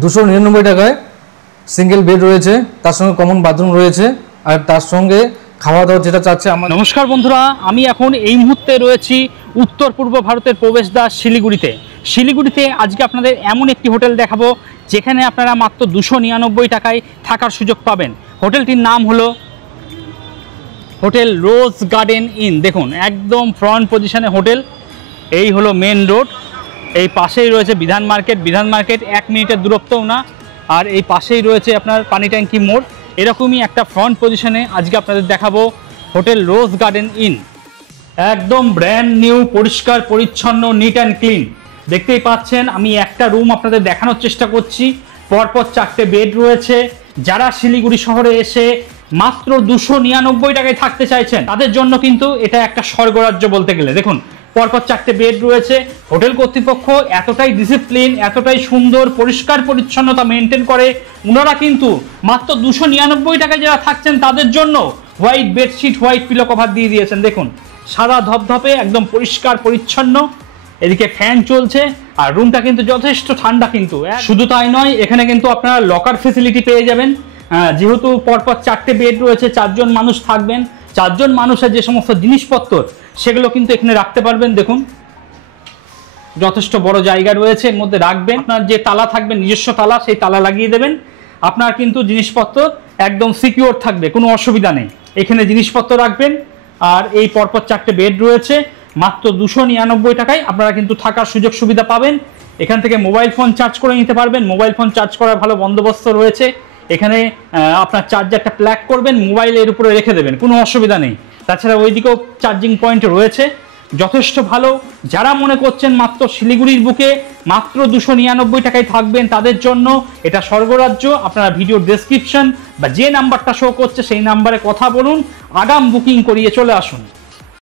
299 টাকায় single bed রয়েছে, তার সঙ্গে কমন বাথরুম রয়েছে, আর তার সঙ্গে খাওয়া দাওয়া যেটা চাচ্ছে আমার। নমস্কার বন্ধুরা, আমি এখন এই মুহূর্তে রয়েছি উত্তর পূর্ব ভারতের প্রবেশদ্বার শিলিগুড়িতে। আজকে আপনাদের এমন একটি হোটেল দেখাবো যেখানে আপনারা মাত্র 299 টাকায় থাকার সুযোগ পাবেন। হোটেলটির নাম হলো হোটেল রোজ গার্ডেন ইন। দেখুন একদম ফ্রন্ট পজিশনে হোটেল, এই হলো মেন রোড, এই পাশেই রয়েছে বিধান মার্কেট 1 মিনিটের দূরত্বও না, আর এই পাশেই রয়েছে আপনার পানি ট্যাঙ্কি মোড়। এরকমই একটা ফ্রন্ট পজিশনে আজকে আপনাদের দেখাবো হোটেল রোজ গার্ডেন ইন। একদম ব্র্যান্ড নিউ, পরিষ্কার পরিচ্ছন্ন, নিট অ্যান্ড ক্লিন। দেখতেই পাচ্ছেন আমি একটা রুম আপনাদের দেখানোর চেষ্টা করছি। পরপর 4টে বেড রয়েছে। যারা শিলিগুড়ি শহরে এসে মাত্র 299 টাকায় থাকতে চাইছেন তাদের জন্য কিন্তু এটা একটা স্বর্গরাজ্য বলতে গেলে। দেখুন পরপর 4টে বেড রয়েছে। হোটেল কর্তৃপক্ষ এতটাই ডিসিপ্লিন, এতটাই সুন্দর পরিষ্কার পরিচ্ছন্নতা মেনটেন করে, ওনারা কিন্তু মাত্র 299 টাকায় যারা থাকছেন তাদের জন্য white bedsheet, white pillow cover দিয়ে দিয়েছেন। দেখুন সাদা ধপধপে একদম পরিষ্কার পরিচ্ছন্ন, এদিকে ফ্যান চলছে, আর রুমটা কিন্তু যথেষ্ট ঠান্ডা। কিন্তু শুধু তাই নয়, এখানে কিন্তু আপনারা লকার ফেসিলিটি পেয়ে যাবেন। যেহেতু পরপর 4টে বেড রয়েছে, 4 জন মানুষ থাকবেন, 4 জন মানুষের যে সমস্ত জিনিসপত্র সেগুলো কিন্তু এখানে রাখতে পারবেন। দেখুন যথেষ্ট বড় জায়গা রয়েছে, এর মধ্যে রাখবেন। আপনার যে তালা থাকবে, নিজস্ব তালা, সেই তালা লাগিয়ে দেবেন। আপনার কিন্তু জিনিসপত্র একদম সিকিউর থাকবে, কোনো অসুবিধা নেই। এখানে জিনিসপত্র রাখবেন। আর এই পরপর 4টে বেড রয়েছে, মাত্র 299 টাকায় আপনারা কিন্তু থাকার সুযোগ সুবিধা পাবেন। এখান থেকে মোবাইল ফোন চার্জ করে নিতে পারবেন। মোবাইল ফোন চার্জ করার ভালো বন্দোবস্ত রয়েছে। এখানে আপনার চার্জারটা প্লাগ করবেন, মোবাইলের উপরে রেখে দেবেন, কোনো অসুবিধা নেই। তাছাড়া ওইদিকেও চার্জিং পয়েন্ট রয়েছে, যথেষ্ট ভালো। যারা মনে করছেন মাত্র শিলিগুড়ির বুকে মাত্র 299 টাকায় থাকবেন তাদের জন্য এটা স্বর্গরাজ্য। আপনারা ভিডিওর ডেসক্রিপশন বা যে নাম্বারটা শো করছে সেই নাম্বারে কথা বলুন, আগাম বুকিং করিয়ে চলে আসুন।